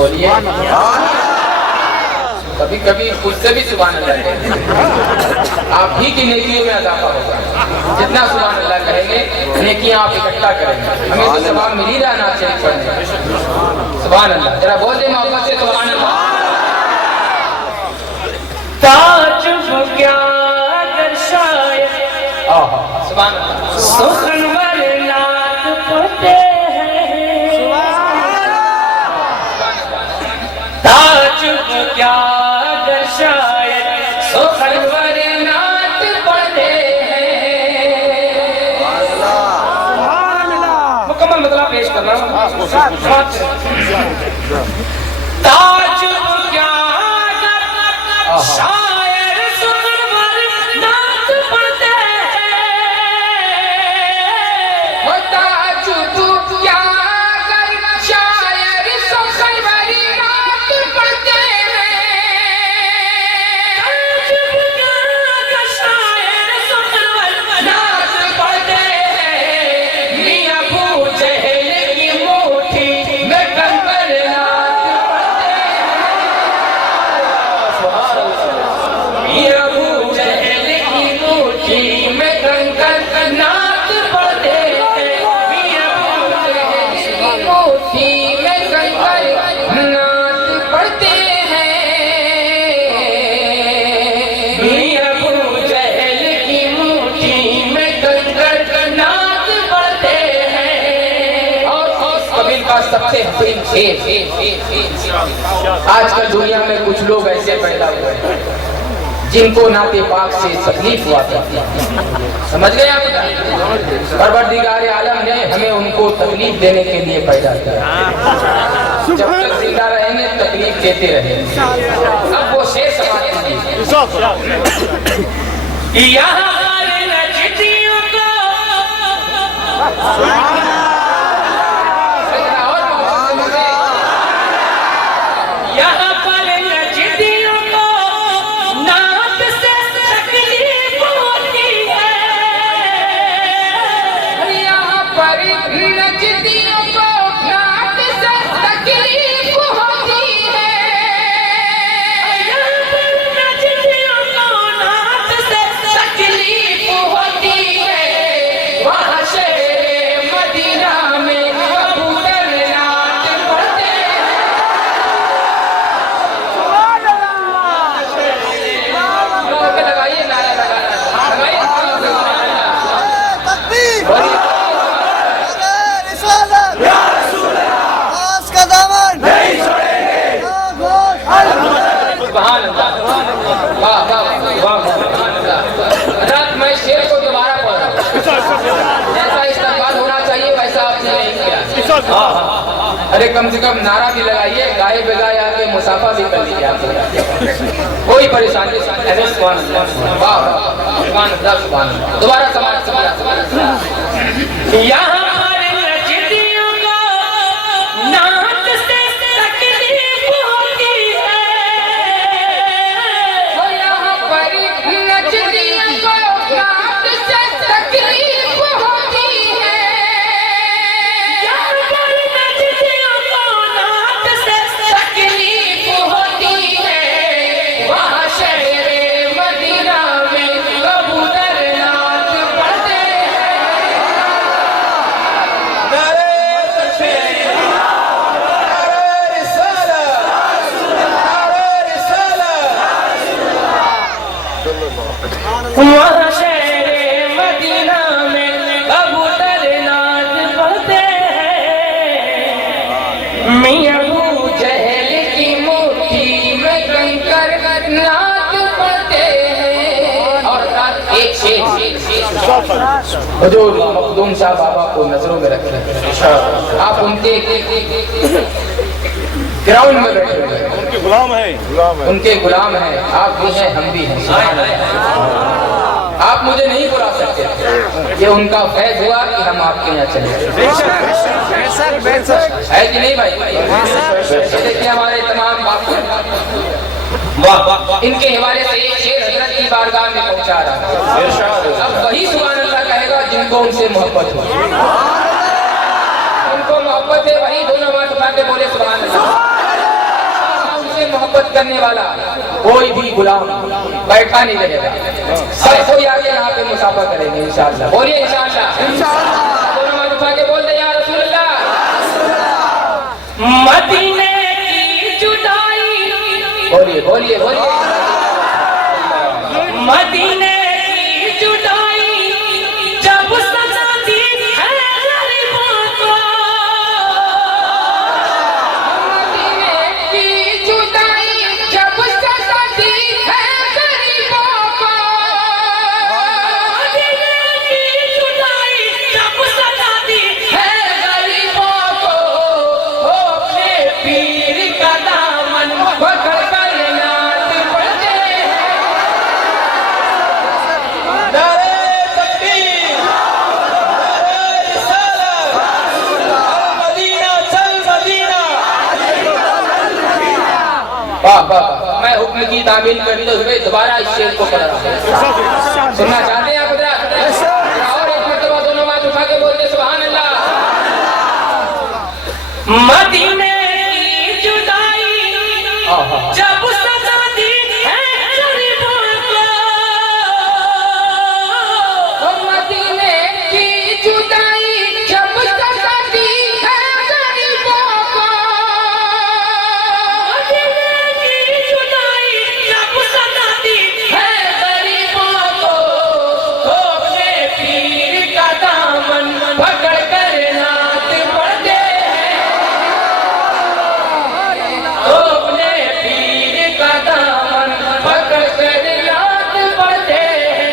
बोलिए। कभी कभी उससे भी सुभान अल्लाह कहेंगे, आप ही की नेकियों में इजाफा होगा। जितना सुभान अल्लाह कहेंगे नेकियां आप इकट्ठा करेंगे, हमें तो सवाब मिल ही रहा ना चेक पढ़ने। सुभान अल्लाह, जरा बोल दे मोहब्बत से सुभान अल्लाह। ताज क्या दर्शाए सुभान अल्लाह, सुखनवर नात पढ़ते हैं। ताज क्या दर्शाए सुखनवर नात पढ़ते हैं। मुकम्मल मतलब पेश कर रहा हूँ। ताज क्या शायर सुखनवर नात पढ़ते हैं। ताज तू क्या कर शायर सुखनवर नात पढ़ते हैं। शायर सुखनवर नात पढ़ते हैं। मियां अबू जहल की मुट्ठी में कंकर नात पढ़ते हैं। मियां अबू जहल की मुट्ठी में कंकर नात पढ़ते हैं। मियां अबू जहल की मुट्ठी में कंकर नात पढ़ते हैं। मियां अबू जहल की मुट्ठी में कंकर नात पढ़ते हैं। और कबीर का सबसे हसीन शेर, आजकल दुनिया में कुछ लोग ऐसे पैदा हुए हैं जिनको नाते पाक से तकलीफ हुआ करती है। समझ गए आप? परवरदिगार आलम ने हमें उनको तकलीफ देने के लिए पैदा किया। जब तक जिंदा रहेंगे तकलीफ देते रहेंगे। अब वो शेर समाप्त कीजिए। यहाँ पर नजदियों को यहाँ पर नजदियों को नात से तकलीफ होती है। यहाँ पर नजदियों को नात से तकलीफ होती है। यहाँ पर नजदियों को नात से तकलीफ होती है। वहाँ शहर मदीना में कबूतर नाच पढ़ते हैं। लगाइए नारा, लगाइए सुभान अल्लाह, वाह वाह वाह। हज़रत मैं शेर को दोबारा पढ़ रहा हूँ। जैसा इस्तेमाल होना चाहिए वैसा आपने नहीं किया। अरे कम से कम नारा भी लगाइए, गाए बजाए आके मुसाफा भी कर लीजिए। आप कोई परेशानी नहीं। अरे सुभान अल्लाह, वाह वाह, सुभान अल्लाह, सुभान अल्लाह। दोबारा समाज यहाँ पर नजदियों को नात से तकलीफ होती है। यहाँ पर नजदियों को नात से तकलीफ होती है। यहाँ पर नजदियों को नात से तकलीफ होती है। वहाँ शहर मदीना में कबूतर नाच पढ़ते हैं। वहाँ शहर मदीना में कबूतर नाच पढ़ते हैं। मियां अबू जहल की मुट्ठी में कंकर नाच पढ़ते हैं। और एक शेर हुजूर मखदूम शाह बाबा को नजरों में रखें। आप उनके ग्राउंड में बैठे हुए हैं, उनके गुलाम है, उनके गुलाम हैं। आप भी हैं, हम भी हैं। आप मुझे नहीं बुला सकते। ये उनका फैज हुआ कि हम आपके यहाँ चले। है कि नहीं भाई? देखिए हमारे तमाम बापू इनके हवाले से एक शेर हजरत की बारगाह में पहुंचा रहा है। अब वही सुभान अल्लाह कहेगा जिनको उनसे मोहब्बत हो। उनको मोहब्बत है, वही दोनों हाथ उठा के बोले सुभान अल्लाह। मोहब्बत करने वाला कोई भी गुलाम बैठा नहीं रहेगा, सब कोई आगे यहाँ पे मुसाफा करेंगे इंशाअल्लाह। बोलिए इंशाअल्लाह। दोनों हाथ उठा के बोल दे या रसूल अल्लाह। मदीने की जुदाई, बोलिए बोलिए बोलिए। मदीने की जुदाई जब सजाती है गरीबों को, मदीने की जुदाई जब सताती है गरीबों को, मदीने की जुदाई जब सजाती है गरीबों को, वो अपने पीर का दामन पकड़ कर नाच पड़ते हैं। नारे तकबीर, नारे रिसालत, मदीना चल मदीना। वाह वाह वाह। मैं हुक्म की तामील करते हुए दोबारा इस शेर को पढ़ रहा हूँ। सुनना चाहते हैं आप हज़रात? और एक मरतबा दोनों हाथ उठा के बोलते सुभान अल्लाह। मदीने की जुदाई जब सजाती है गरीबों को, मदीने की जुदाई जब सताती है गरीबों को, मदीने की जुदाई जब सजाती है गरीबों को, तो अपने पीर का दामन पकड़ कर नाच पड़ते हैं। तो अपने पीर का दामन पकड़ कर नाच पड़ते हैं।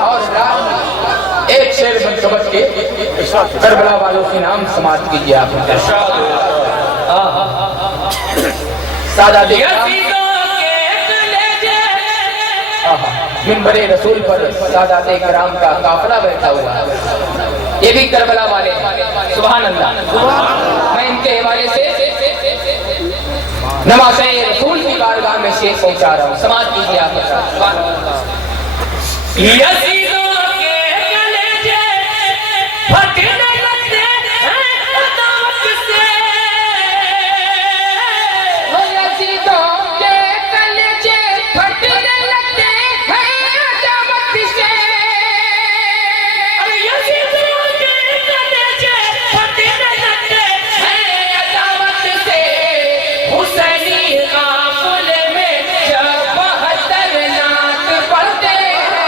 और एक शेर मनकबत के करबला वालों के नाम समाप्त कीजिए आप। सादा यजीदों के कलेजे, मिंबरे रसूल पर सादात कराम का काफिला बैठा हुआ है। ये भी करबला वाले हैं। सुभान अल्लाह। मैं इनके हवाले से नवाज़े रसूल की बारगाह में शेर पहुंचा रहा हूँ, समाज कीजिए आप। यजीदों के कलेजे फटने लगते हैं अदावत से, यजीदों के कलेजे फटने लगते हैं अदावत से। यजीदों के कलेजे फटने लगते हैं अदावत से, हुसैनी काफिले में जब 72 नात पढ़ते हैं,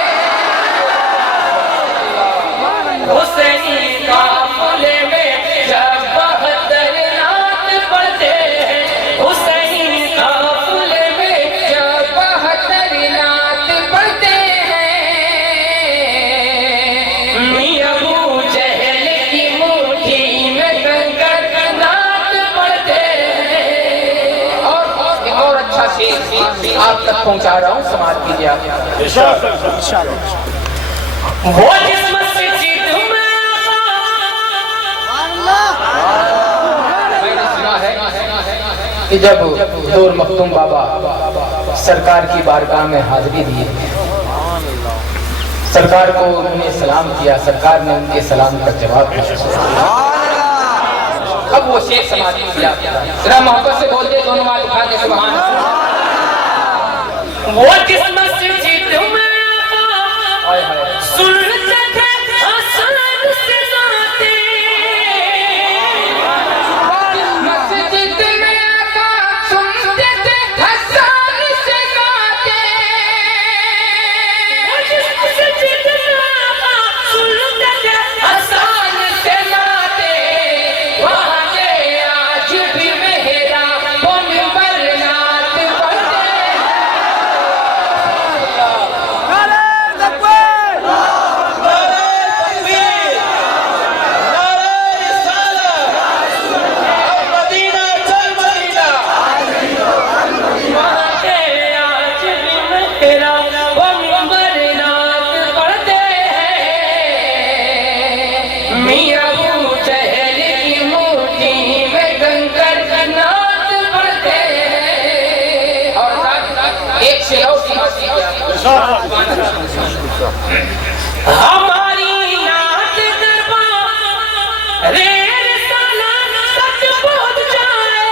हुसैनी काफिले में जब 72 नात पढ़ते हैं, हुसैनी काफिले में जब 72 नात पढ़ते हैं। मियां अबू जहल की मुट्ठी में कंकर नात पढ़ते हैं। और अच्छा शेर आप तक पहुंचा रहा हूँ, समाज कीजिए आप। वो जिस मस्जिद में मैंने सुना है कि जब दूर मखदूम बाबा सरकार की बारगाह में हाजिरी दी, सरकार को उन्होंने सलाम किया, सरकार ने उनके सलाम का जवाब दिया। अब वो शेर समाधि किया, जरा मोहब्बत से बोलते दोनों हाथ उठा के सुभान अल्लाह। वो जिस मस्जिद में हाय हाय। सुनते थे हसन से गाते, मस्जिद में आका सुनते थे हसन से गाते। वो जिस मस्जिद में सुनते थे हसन से गाते, वहाँ के आज भी मेहरा वो मिंबर नात पढ़ते हैं। हमारी नात दरबार रे साला सच पहुंच जाए।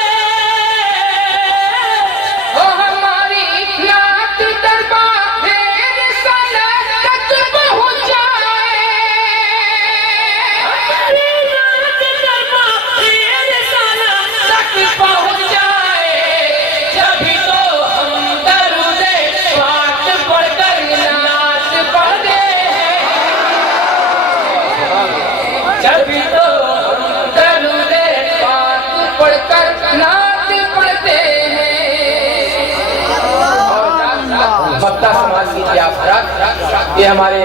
ये हमारे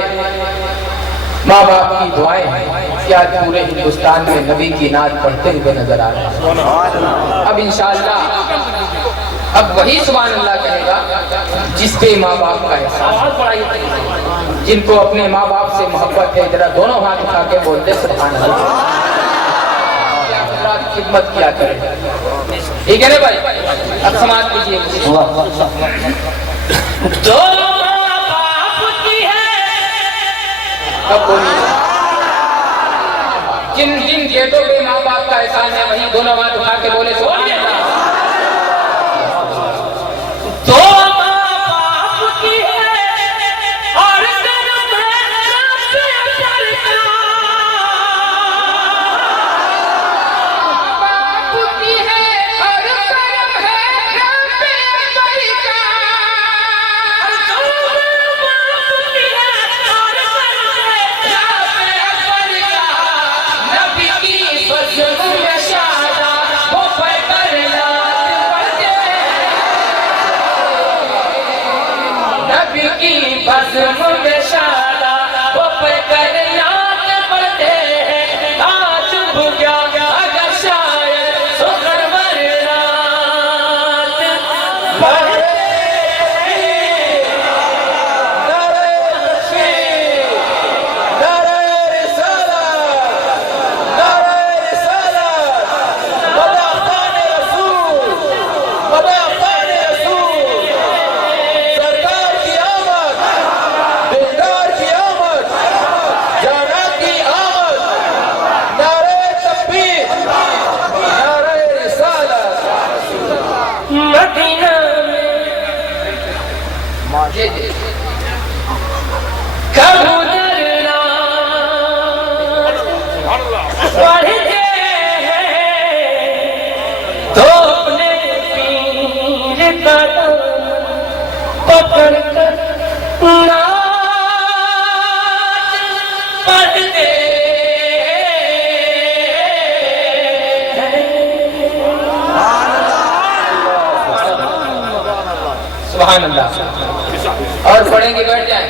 माँ बाप की दुआएं हैं कि आज पूरे हिंदुस्तान में नबी की नात पढ़ते हुए नजर आ रहे हैं। अब इंशाअल्लाह अब वही सुभान अल्लाह कहेगा जिसपे माँ बाप का एहसास, जिनको अपने माँ बाप से मोहब्बत है, जरा दोनों हाथ उठा के बोलते सुभान अल्लाह। खिदमत किया करें, ठीक है ना भाई? अब समाज कीजिए। जो माँ बाप की है, अब बोलिए, जिन जिन गेटों पे माँ बाप का एहसान है वही दोनों हाथ उठा के बोले सुभान अल्लाह। जो माँ बाप की है और कर्म है रब सरकार। बाप की है और कर्म है रब सरकार। जो माँ बाप की है और कर्म है नबी की बज़्म में शादा वो पैकर नात पढ़ते हैं। नबी की बज़्म में शादा वो पैकर नात पढ़ते हैं। आज भुगया अगर शायद सुकर मरनात नारे तकबीर, नारे रिसालत, मदाफ़ाने रसूल, मदाफ़ाने रसूल। सरकार की आमद, दिलदार की आमद, जाना की आमद। नारे तकबीर, नारे रिसालत। मदीना ये कबूतर पढ़ते हैं तो अपने पीर का नाम पकड़ कर नाच पढ़ते सुभान अल्लाह। और पढ़ेंगे, बैठ जाए।